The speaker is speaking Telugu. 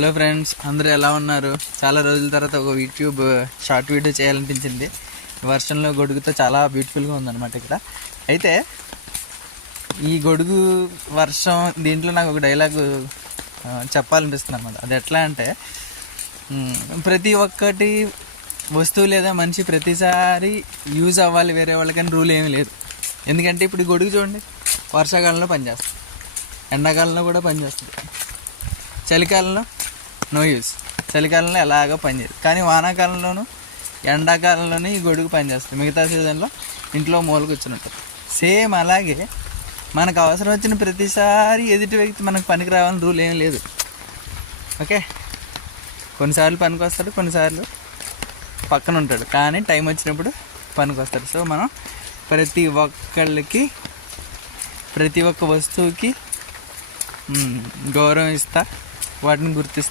హలో ఫ్రెండ్స్, అందరూ ఎలా ఉన్నారు? చాలా రోజుల తర్వాత ఒక యూట్యూబ్ షార్ట్ వీడియో చేయాలనిపించింది. వర్షంలో గొడుగుతో చాలా బ్యూటిఫుల్గా ఉందన్నమాట ఇక్కడ. అయితే ఈ గొడుగు వర్షం దీంట్లో నాకు ఒక డైలాగు చెప్పాలనిపిస్తుంది అన్నమాట. అది ఎట్లా అంటే, ప్రతి ఒక్కటి వస్తువు లేదా మనిషి ప్రతిసారి యూజ్ అవ్వాలి వేరే వాళ్ళకని రూల్ ఏమీ లేదు. ఎందుకంటే ఇప్పుడు ఈ గొడుగు చూడండి, వర్షాకాలంలో పనిచేస్తుంది, ఎండాకాలంలో కూడా పనిచేస్తుంది, చలికాలంలో నో యూజ్, చలికాలంలో ఎలాగో పనిచేయదు. కానీ వానాకాలంలోనూ ఎండాకాలంలోనే ఈ గొడుగు పనిచేస్తుంది. మిగతా సీజన్లో ఇంట్లో మూల కూర్చుని ఉంటారు. సేమ్ అలాగే మనకు అవసరం వచ్చిన ప్రతిసారి ఎదుటి వ్యక్తి మనకు పనికి రావాలని రూల్ ఏం లేదు. ఓకే, కొన్నిసార్లు పనికి వస్తాడు, కొన్నిసార్లు పక్కన ఉంటాడు, కానీ టైం వచ్చినప్పుడు పనికి వస్తాడు. సో మనం ప్రతి ఒక్కళ్ళకి, ప్రతి ఒక్క వస్తువుకి గౌరవం ఇస్తా, వాటిని గుర్తిస్తా.